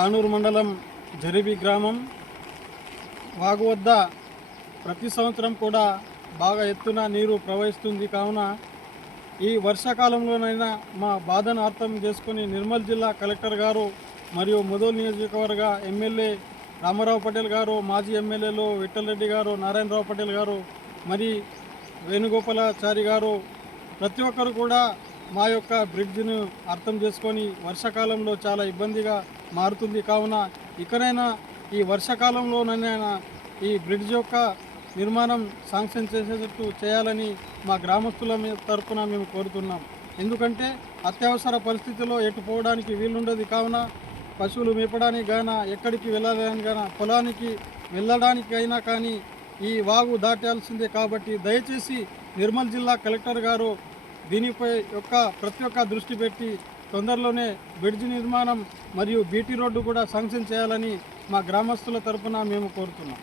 కానూరు మండలం జరిబి గ్రామం వాగు వద్ద ప్రతి సంవత్సరం కూడా బాగా ఎత్తున నీరు ప్రవహిస్తుంది. కావున ఈ వర్షాకాలంలోనైనా మా బాధను అర్థం చేసుకుని నిర్మల్ జిల్లా కలెక్టర్ గారు మరియు ముదోల్ నియోజకవర్గ ఎమ్మెల్యే రామారావు పటేల్ గారు, మాజీ ఎమ్మెల్యేలు విఠలరెడ్డి గారు, నారాయణరావు పటేల్ గారు, మరి వేణుగోపాలాచారి గారు ప్రతి ఒక్కరు కూడా మా యొక్క బ్రిడ్జ్ను అర్థం చేసుకొని వర్షాకాలంలో చాలా ఇబ్బందిగా మారుతుంది. కావున ఇకనైనా ఈ వర్షాకాలంలోనైనా ఈ బ్రిడ్జ్ యొక్క నిర్మాణం శాంక్షన్ చేసేటట్టు చేయాలని మా గ్రామస్తుల తరఫున మేము కోరుతున్నాం. ఎందుకంటే అత్యవసర పరిస్థితుల్లో ఎటు పోవడానికి వీలుండదు. కావున పశువులు మేపడానికి గాన, ఎక్కడికి వెళ్ళడానికి గాన, పొలానికి వెళ్ళడానికైనా కానీ ఈ వాగు దాటాల్సిందే. కాబట్టి దయచేసి నిర్మల్ జిల్లా కలెక్టర్ గారు దీనిపై ప్రతి ఒక్క దృష్టి పెట్టి తొందరలోనే బ్రిడ్జ్ నిర్మాణం మరియు బీటీ రోడ్డు కూడా శాంక్షన్ చేయాలని మా గ్రామస్తుల తరఫున మేము కోరుతున్నాం.